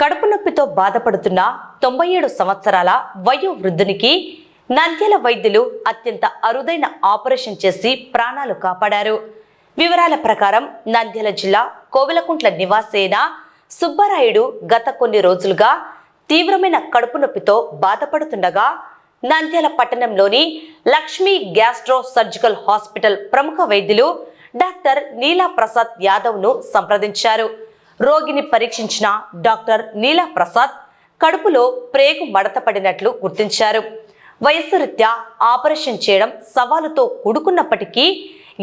కడుపు నొప్పితో బాధపడుతున్న 97 సంవత్సరాల వయో వృద్ధునికి నంద్యాల వైద్యులు అత్యంత అరుదైన ఆపరేషన్ చేసి ప్రాణాలు కాపాడారు. వివరాల ప్రకారం నంద్యాల జిల్లా కోవెలకుంట్ల నివాసైన సుబ్బరాయుడు గత కొన్ని రోజులుగా తీవ్రమైన కడుపు నొప్పితో బాధపడుతుండగా నంద్యాల పట్టణంలోని లక్ష్మీ గ్యాస్ట్రో సర్జికల్ హాస్పిటల్ ప్రముఖ వైద్యులు డాక్టర్ నీలా ప్రసాద్ యాదవ్ను సంప్రదించారు. రోగిని పరీక్షించిన డాక్టర్ నీలా ప్రసాద్ కడుపులో ప్రేగు మడత పడినట్లు గుర్తించారు. వయస్సు రీత్యా ఆపరేషన్ చేయడం సవాలుతో కూడుకున్నప్పటికీ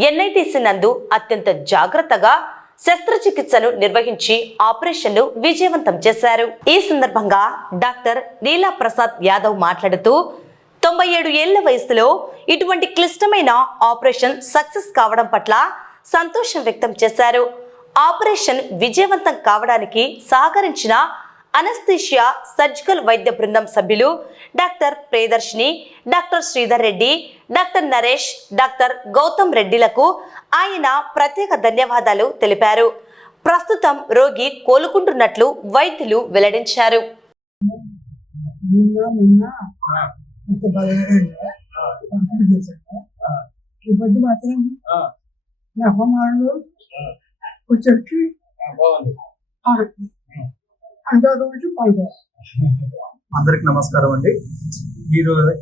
ఎన్ఐటీసీ నందు అత్యంత జాగ్రత్తగా శస్త్రచికిత్సను నిర్వహించి ఆపరేషన్ను విజయవంతం చేశారు. ఈ సందర్భంగా డాక్టర్ నీలా ప్రసాద్ యాదవ్ మాట్లాడుతూ 97 ఏళ్ల వయసులో ఇటువంటి క్లిష్టమైన ఆపరేషన్ సక్సెస్ కావడం పట్ల సంతోషం వ్యక్తం చేశారు. ఆపరేషన్ విజయవంతం కావడానికి సహకరించిన అనస్థీషియా సర్జికల్ వైద్య బృందం సభ్యులు doctor Priyadarshini, doctor Sridhar Reddy, doctor Naresh, doctor Gautam రెడ్డిలకు ఆయన ప్రత్యేక ధన్యవాదాలు తెలిపారు. ప్రస్తుతం రోగి కోలుకుంటున్నట్లు వైద్యులు వెల్లడించారు. అందరికి నమస్కారం అండి.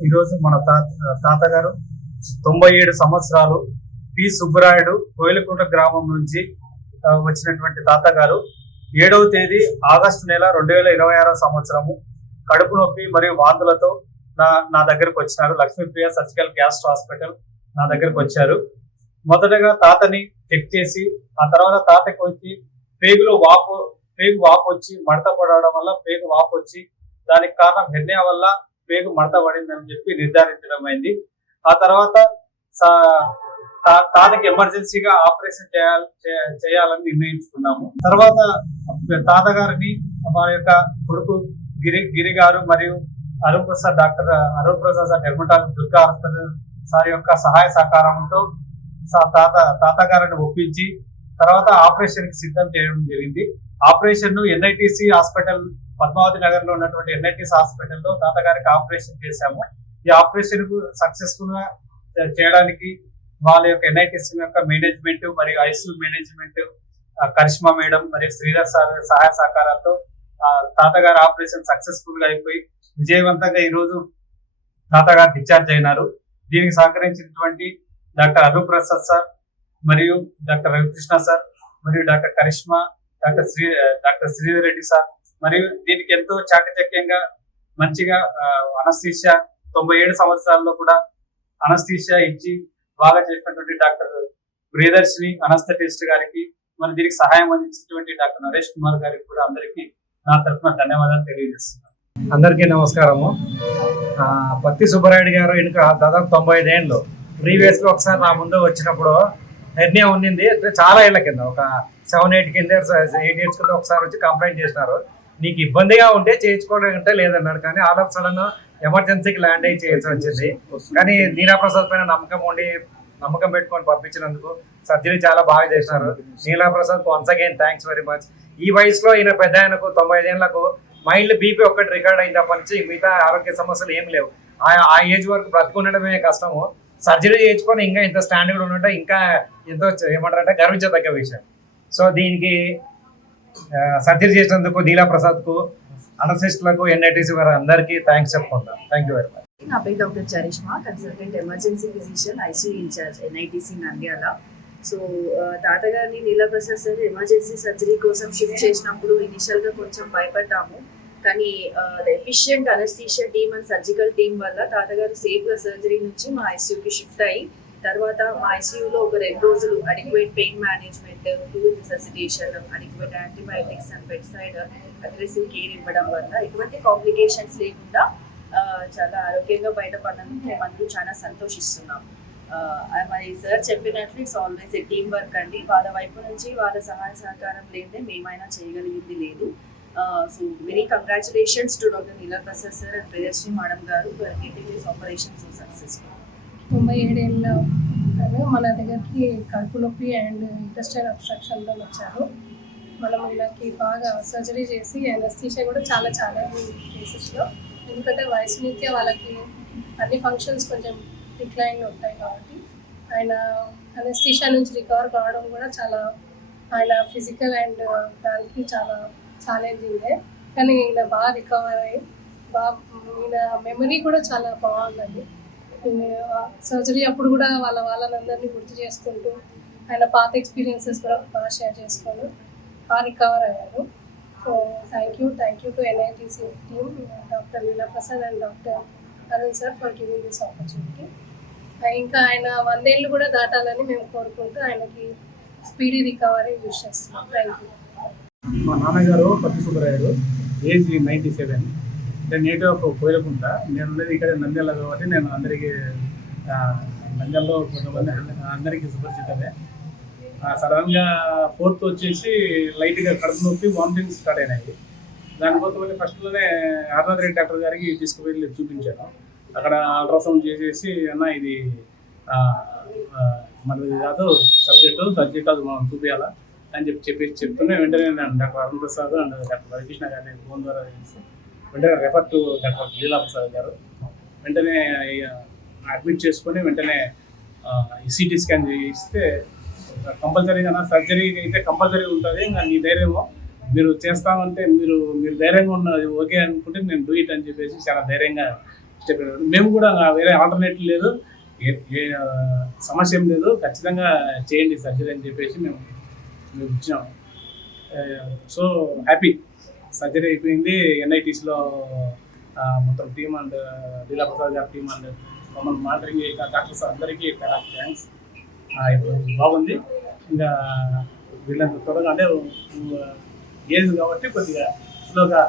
ఈరోజు మన తాతగారు 97 సంవత్సరాలు పి సుబ్బరాయుడు కోయిలకుంట గ్రామం నుంచి వచ్చినటువంటి తాతగారు 7వ తేదీ ఆగస్టు నెల 2026 సంవత్సరము కడుపు నొప్పి మరియు వాంతులతో నా దగ్గరకు వచ్చినారు. లక్ష్మీప్రియ సర్జికల్ గ్యాస్ట్రో హాస్పిటల్ నా దగ్గరకు వచ్చారు. మొదటగా తాతని చెక్ చేసి ఆ తర్వాత తాతకి వచ్చి పేగు వాపు వచ్చి మడత పడడం వల్ల పేగు వాపు వచ్చి దానికి కారణం హెర్నియా వల్ల పేగు మడత పడిందని చెప్పి నిర్ధారించడం అయింది. ఆ తర్వాత తాతకి ఎమర్జెన్సీగా ఆపరేషన్ చేయాలని నిర్ణయించుకున్నాము. తర్వాత తాతగారిని మా యొక్క కొడుకు గిరి గారు మరియు Arun Prasad sir dermatology Durga hospital sir యొక్క సహాయ సహకారంతో తాతగారిని ఒప్పించి తర్వాత ఆపరేషన్ కి సిద్ధం చేయడం జరిగింది. ఆపరేషన్ ను ఎన్ఐటీసీ హాస్పిటల్ పద్మావతి నగర్ లో ఉన్నటువంటి ఎన్ఐటీసీ హాస్పిటల్లో తాతగారికి ఆపరేషన్ చేశాము. ఈ ఆపరేషన్ కు సక్సెస్ఫుల్ గా చేయడానికి వాళ్ళ యొక్క ఎన్ఐటీసీ యొక్క మేనేజ్మెంట్ మరియు ఐసీయూ మేనేజ్మెంట్ కరిష్మా మేడం మరియు శ్రీధర్ సార్ సహాయ సహకారాలతో తాతగారి ఆపరేషన్ సక్సెస్ఫుల్ గా అయిపోయి విజయవంతంగా ఈ రోజు తాతగారు డిశ్చార్జ్ అయినారు. దీనికి సహకరించినటువంటి డాక్టర్ అరుణ్ ప్రసాద్ సార్ మరియు డాక్టర్ రవికృష్ణ సార్ మరియు doctor Karishma, doctor Sridhar Reddy sir మరియు దీనికి ఎంతో చాకచక్యంగా మంచిగా అనస్థీషియా 97 సంవత్సరాల్లో కూడా అనస్థీషియా ఇచ్చి బాగా చేసినటువంటి డాక్టర్ ప్రియదర్శిని అనస్థెటిస్ట్ గారికి మరి దీనికి సహాయం అందించినటువంటి డాక్టర్ నరేష్ కుమార్ గారికి కూడా అందరికీ నా తరఫున ధన్యవాదాలు తెలియజేస్తున్నాను. అందరికీ నమస్కారము. పత్తి సుబ్బరాయుడు గారు వెనుక దాదాపు 95 ఏళ్ళు ప్రీవియస్ గా ఒకసారి నా ముందు వచ్చినప్పుడు హెర్నియా ఉండింది. చాలా ఏళ్ల కింద ఒక 7-8 ఇయర్స్ కింద ఒకసారి వచ్చి కంప్లైంట్ చేసినారు. నీకు ఇబ్బందిగా ఉంటే చేయించుకోవాలంటే లేదన్నాడు. కానీ ఆల్ ఆఫ్ సడన్ ఎమర్జెన్సీకి ల్యాండ్ అయ్యి చేయాల్సి వచ్చింది. కానీ నీలా ప్రసాద్ పైన నమ్మకం పెట్టుకొని పంపించినందుకు సర్జరీ చాలా బాగా చేసినారు. Neela Prasad once again thanks very much. ఈ వయసులో ఈయన పెద్ద ఆయనకు 95 ఏళ్లకు మైల్డ్ బీపీ ఒక్కటి రికార్డ్ అయిన తప్ప నుంచి మిగతా ఆరోగ్య సమస్యలు ఏం లేవు. ఆ ఏజ్ వరకు బ్రతుకుండడమే కష్టము. సర్జరీ చేయించుకొని ఇంకా ఇంత స్టాండర్డ్ ఉన్నట్టు ఇంకా ఎంతో ఏమంటారంటే గర్వించదగ్గ విషయం. సో దీనికి సర్జరీ చేసినందుకు నీలా ప్రసాద్కు, అనస్థిస్టులకు, ఎన్ఐటీసీ వారు అందరికీ థ్యాంక్స్ చెప్పుకుంటాను. Thank you very much. నా పేరు doctor Charishma, consultant emergency physician, ICU incharge, NITC Nandyal. So తాతగారిని Neela Prasad sir emergency surgery కోసం షిఫ్ట్ చేసినప్పుడు ఇనిషియల్గా కొంచెం భయపడ్డాము. కానీ efficient anaesthesia team and surgical team వల్ల తాతగారు సేఫ్గా సర్జరీ నుంచి మా ఐసీయూకి షిఫ్ట్ అయ్యి తర్వాత మా ఐసీయూలో ఒక 2 రోజులు adequate pain management, fluid resuscitation, adequate antibiotics and bed side aggressive care ఇవ్వడం వల్ల ఎటువంటి కాంప్లికేషన్స్ లేకుండా చాలా ఆరోగ్యంగా బయటపడినందుకు మేమందరూ చాలా సంతోషిస్తున్నాం. మరి సార్ చెప్పినట్లు it's always a team work అండి. వాళ్ళ వైపు నుంచి వాళ్ళ సహాయ సహకారం లేదే మేమైనా చేయగలిగింది లేదు. So very congratulations to doctor Neela Prasad sir and Priyadarshini madam గారు for getting this operation so successful. 97 ఏళ్ళ మన దగ్గరికి కడుపు నొప్పి అండ్ ఇంటెస్టైన్ అబ్స్ట్రక్షన్తో వచ్చారు. మనం వీళ్ళకి బాగా సర్జరీ చేసి అనస్థీషియా కూడా చాలా ఛాలెంజింగ్ కేసెస్లో, ఎందుకంటే వయసు రీత్యా వాళ్ళకి అన్ని ఫంక్షన్స్ కొంచెం డిక్లైన్ ఉంటాయి కాబట్టి ఆయన అనస్థీషియా నుంచి రికవర్ కావడం కూడా చాలా ఆయన ఫిజికల్ అండ్ దానికి చాలా ఛాలెంజింగే. కానీ ఈయన బాగా రికవర్ అయ్యి ఈయన మెమరీ కూడా చాలా బాగుందండి. సర్జరీ అప్పుడు కూడా వాళ్ళందరినీ గుర్తు చేసుకుంటూ ఆయన పాత ఎక్స్పీరియన్సెస్ కూడా బాగా షేర్ చేసుకొని బాగా రికవర్ అయ్యారు. So thank you to NITC team, doctor Leela Prasad and doctor Arun sir for giving this opportunity. ఇంకా ఆయన 100 ఏళ్ళు కూడా దాటాలని మేము కోరుకుంటూ ఆయనకి స్పీడీ రికవరీ విష్ చేస్తున్నాం. Thank you. మా నాన్నగారు పత్తి సుబ్బరాయుడు, ఏజ్ 97. అంటే నేటివ్ ఆఫ్ కోయిలకుంట. నేను ఉన్నది ఇక్కడ నంద్యాల కాబట్టి నేను అందరికీ నంద్యాలలో కొంతమంది అందరికీ సుపరిచితమే. సడన్గా 4th వచ్చేసి లైట్గా కడుపు నొప్పి, వామిటింగ్స్ స్టార్ట్ అయినాయి. దానికోసమని ఫస్ట్లోనే ఆర్నాథ్ రెడ్డి డాక్టర్ గారికి తీసుకువెళ్ళి చూపించాను. అక్కడ అల్ట్రాసౌండ్ చేసేసి అన్న ఇది మనది కాదు సబ్జెక్ట్ కాదు, మనం చూపించాలా అని చెప్తూనే వెంటనే నేను doctor Arun Prasad and doctor Harikrishna గారిని ఫోన్ ద్వారా చేసి వెంటనే రెఫర్ టు డాక్టర్ లీలా ప్రసాద్ గారు వెంటనే అడ్మిట్ చేసుకొని వెంటనే CT స్కాన్ చేయిస్తే కంపల్సరీగా సర్జరీ అయితే కంపల్సరీ ఉంటుంది. ఇంకా నీ ధైర్యమో మీరు చేస్తామంటే మీరు ధైర్యంగా ఉన్నది ఓకే అనుకుంటే నేను డూ ఇట్ అని చెప్పేసి చాలా ధైర్యంగా చెప్పారు. మేము కూడా వేరే ఆల్టర్నేటివ్ లేదు, ఏ సమస్య ఏం లేదు, ఖచ్చితంగా చేయండి సర్జరీ అని చెప్పేసి మేము ఇచ్చినాము. సో హ్యాపీ, సర్జరీ అయిపోయింది. NITCలో మొత్తం టీమ్ అండ్ లీలా ప్రసాద్ గారి టీమ్ అండ్ మమ్మల్ని మానిటరింగ్ చేసిన డాక్టర్స్ అందరికీ థ్యాంక్స్. ఇప్పుడు బాగుంది. ఇంకా వీళ్ళంత త్వరగా అంటే ఏజ్ కాబట్టి కొద్దిగా స్లోగా